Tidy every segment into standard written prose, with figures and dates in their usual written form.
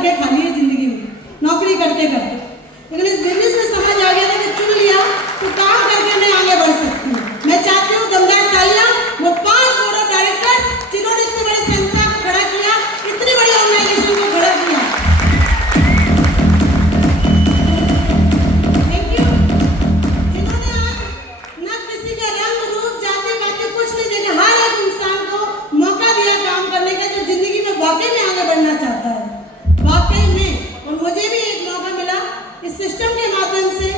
धक्के खा लिए जिंदगी में नौकरी करते करते, लेकिन इस बिजनेस में समझ आ गया था कि चुन लिया तो काम करके मैं आगे बढ़ सकती हूँ। मैं चाहती हूँ दमदार तालियां वो 5 बोर्ड ऑफ डायरेक्टर जिन्होंने इतनी बड़ी संस्था को खड़ा किया, इतनी बड़ी ऑर्गेनाइजेशन को खड़ा किया। थैंक यू, जिन्होंने आज न किसी का रंग रूप जाति पाति कुछ नहीं देखे, हर एक इंसान को मौका दिया काम करने का जो जिंदगी में वाकई में आगे बढ़ना चाहता है, वाकई में। और मुझे भी एक मौका मिला इस सिस्टम के माध्यम से।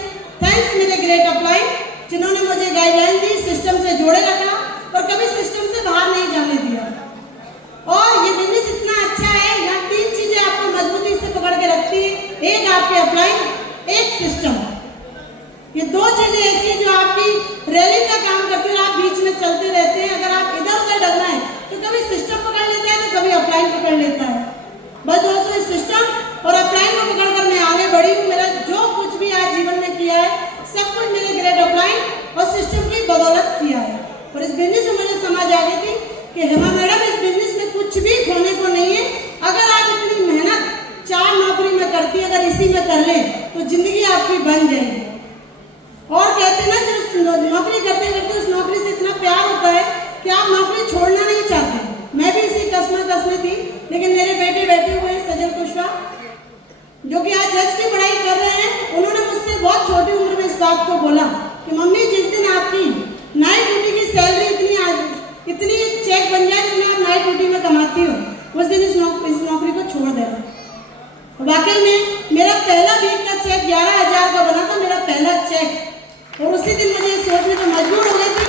थैंक्स मेरे ग्रेट अपलाइन जिन्होंने मुझे गाइडलाइन दी, सिस्टम से जोड़े रखा और कभी सिस्टम से बाहर नहीं जाने दिया। और ये बिजनेस इतना अच्छा है, यहाँ 3 चीजें आपको मजबूती से पकड़ के रखती है, एक आपके अपलाइन, एक सिस्टम। ये 2 चीजें ऐसी जो आपकी रेलिंग का काम करती है, आप बीच में चलते रहते हैं। अगर आप इधर उधर डरना है तो कभी सिस्टम पकड़ लेता है तो कभी अपलाइन पकड़ लेता है। बस दोस्तों इस सिस्टम और अपलाइन को पकड़कर मैं आगे बढ़ी हूँ। मेरा जो कुछ भी आज जीवन में किया है सब कुछ मेरे ग्रेट अपलाइन और सिस्टम की बदौलत किया है। और इस बिजनेस में मुझे समझ आ गई थी कि हेमा मैडम इस बिजनेस में कुछ भी खोने को नहीं है। अगर आप इतनी मेहनत 4 नौकरी में करती है, अगर इसी में कर ले तो जिंदगी आपकी बन जाएगी। और कहते ना जो नौकरी करते करते उस नौकरी से इतना प्यार होता है कि आप नौकरी छोड़ना नहीं चाहते। मैं भी इसी कसमें थी, लेकिन मेरे बेटे बैठे हुए सजल कुशवाहा जो कि आज जज की पढ़ाई कर रहे हैं, उन्होंने मुझसे बहुत छोटी उम्र में इस बात को बोला कि मम्मी जिस दिन आपकी नाइट ड्यूटी की सैलरी इतनी चेक बन जाए जितनी आप नाइट ड्यूटी में कमाती हो, उस दिन इस नौकरी को छोड़ देना। वाकई में मेरा पहला वीक का चेक 11,000 का बना था, मेरा पहला चेक। और उसी दिन मुझे सोचने को मजबूर हो गई थी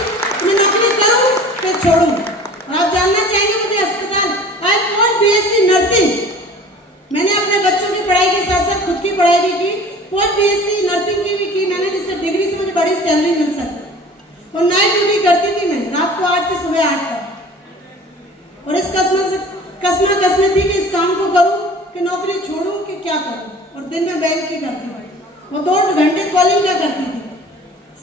मैं नौकरी करूँ फिर छोड़ूँ। और आप जानना चाहेंगे मुझे अस्पताल आई पोस्ट BSc नर्सिंग, मैंने अपने बच्चों की पढ़ाई के साथ साथ खुद की पढ़ाई भी की, पोस्ट BSc नर्सिंग की भी की मैंने, जिससे डिग्री से मुझे बड़ी सैलरी मिल सकती। और नाइट ड्यूटी करती थी मैं, रात को 8 से सुबह 8 तक। और इस कसमें थी कि इस काम को करूं कि नौकरी छोड़ूं कि क्या करूं। और दिन में बैंक की करती थी, वो 2 घंटे कॉलिंग का करती थी,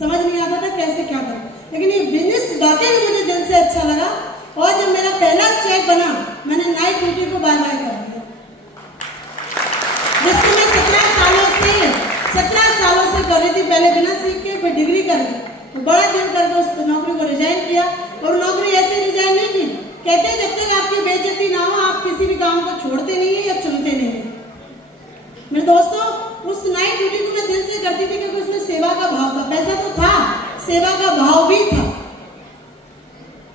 समझ नहीं आता था कैसे क्या करूं। लेकिन ये बिजनेस वाकई में मुझे दिल से अच्छा लगा। और जब मेरा पहला चेक बना मैंने नाइट ड्यूटी को बाय बाय कर दिया, जिसको मैं 17 सालों से कर रही थी। पहले बिना सीख के फिर डिग्री कर ली, तो बड़ा दिन करके उस नौकरी को रिजाइन किया। और नौकरी ऐसे रिजाइन नहीं की, कहते हैं जब तक आपकी बेइज्जती ना हो आप किसी भी काम को छोड़ते नहीं है या चुनते नहीं है। मेरे दोस्तों उस नाइट ड्यूटी को मैं दिल से करती थी क्योंकि उसमें सेवा का भाव था, पैसा तो था, सेवा का भाव भी था।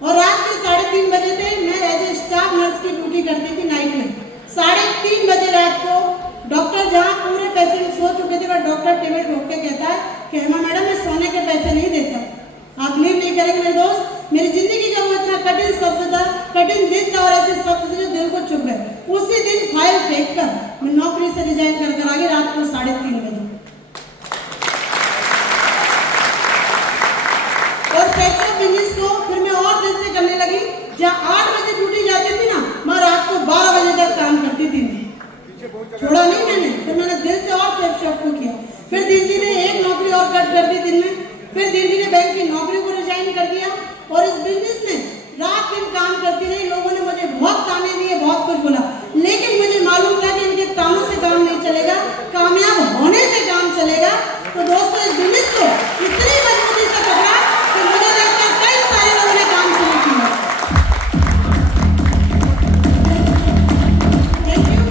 और रात के 3:30 बजे थे, मैं एज ए स्टाफ नर्स की ड्यूटी करती थी नाइट में। 3:30 बजे रात को डॉक्टर जहाँ पूरे पेशेंट सो चुके थे, वह डॉक्टर टेबल ठोक के कहता है कि हेमा मैडम मैं सोने के पैसे नहीं देता, आप बिलीव नहीं करेंगे मेरे दोस्त, मेरी जिंदगी का वो इतना कठिन शब्द था, कठिन दिन था और ऐसे शब्द थे जो दिल को चुभ गए। उसी दिन फाइल फेंक कर मैं नौकरी से रिजाइन कर आ गई रात को 3:30 बजे। और पैसा बिजनेस को फिर मैं और दिल से करने लगी। जहाँ 8 बजे ड्यूटी जाती थी ना, मैं रात को 12 बजे तक काम करती थी। छोड़ा नहीं मैंने, फिर मैंने दिल से और शौक को किया। फिर धीरे-धीरे एक नौकरी और कट कर दी दिन में, फिर धीरे-धीरे बैंक की नौकरी को रिजाइन कर दिया। और इस बिजनेस में रात दिन काम करती रही। लोगों ने मुझे बहुत ताने दिए, बहुत कुछ बोला, लेकिन मुझे मालूम था कि इनके तानों से काम नहीं चलेगा, कामयाब होने से काम चलेगा। तो दोस्तों इस बिजनेस को इतनी मजबूती से पकड़ा कि मुझे लगता है कई सारे लोगों ने काम शुरू किया।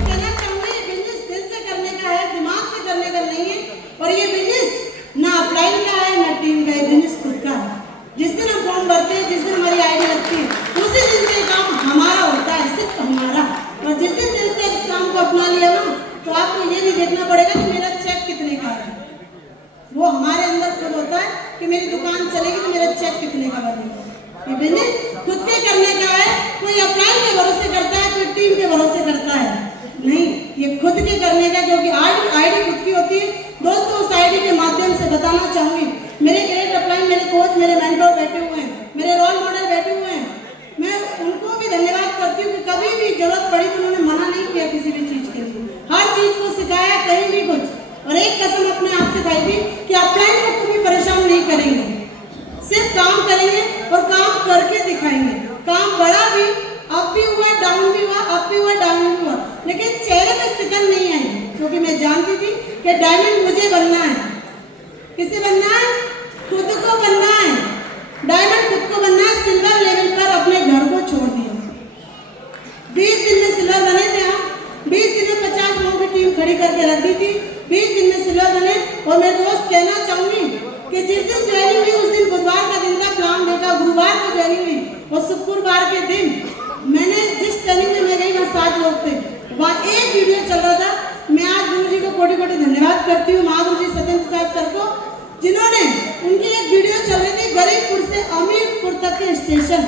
कहना चाहूंगी बिजनेस दिल से करने का है, दिमाग से करने का नहीं है। और ये बिजनेस ना अपलाइन का है ना टीम का है, बिजनेस खुद का है। जिस दिन हम फॉर्म भरते हैं, जिस दिन हमारी आईडी लगती है, उसी दिन से काम हमारा होता है, सिर्फ हमारा। और जिस दिन दिल से इस काम को अपना लिया ना, तो आपको ये नहीं देखना पड़ेगा कि मेरा चेक कितने का है, वो हमारे अंदर खुद होता है कि मेरी दुकान चलेगी तो मेरा चेक कितने का बनेगा। ये बिजनेस खुद के करने का है। कोई अपलाइन के भरोसे करता है, कोई टीम के भरोसे करता है, नहीं, ये खुद के करने का, क्योंकि आईडी खुद की होती है। दोस्तों उस आईडी के माध्यम से बताना चाहूंगी, मेरे ग्रेट अपलाइन, मेरे कोच, मेरे मेंटोर बैठे हुए हैं, मेरे रोल मॉडल बैठे हुए हैं, मैं उनको भी धन्यवाद करती हूँ कि कभी भी जरूरत पड़ी तो उन्होंने मना नहीं किया किसी भी चीज के लिए, हर चीज को सिखाया, कहीं भी कुछ। और एक कसम अपने आप से खाई थी कि अपलाइन को कभी परेशान नहीं करेंगे, सिर्फ काम करेंगे और काम करके दिखाएंगे। काम बड़ा भी अब भी हुआ, डाउन में भी हुआ, अप भी हुआ, डाउन में भी हुआ, लेकिन चेहरे पे सिकन नहीं आई, क्योंकि मैं जानती थी कि डायमंड मुझे बनना है। किसे बनना है? खुद को बनना है। डायमंड खुद को बनना है। सिल्वर लेवल पर अपने घर को छोड़ दिया। 20 दिन में सिल्वर बने थे हम। 20 दिन में 50 लोगों की टीम खड़ी करके रख दी थी। 20 दिन में सिल्वर बने। और मैं दोस्त कहना चाहूंगी कि जिस दिन ज्वाइनिंग हुई उस दिन बुधवार का दिन था, प्लान देखा, गुरुवार को ज्वाइनिंग हुई और शुक्रवार के दिन मैंने जिस ट्रेनिंग में मैं गई वहाँ 7 लोग थे, वहाँ एक वीडियो चल रहा था। मैं आज गुरु जी को कोटि कोटि धन्यवाद करती हूँ, महागुरु जी सत्येंद्र प्रसाद सर को, जिन्होंने, उनकी एक वीडियो चल रही थी गरीबपुर से अमीरपुर तक के स्टेशन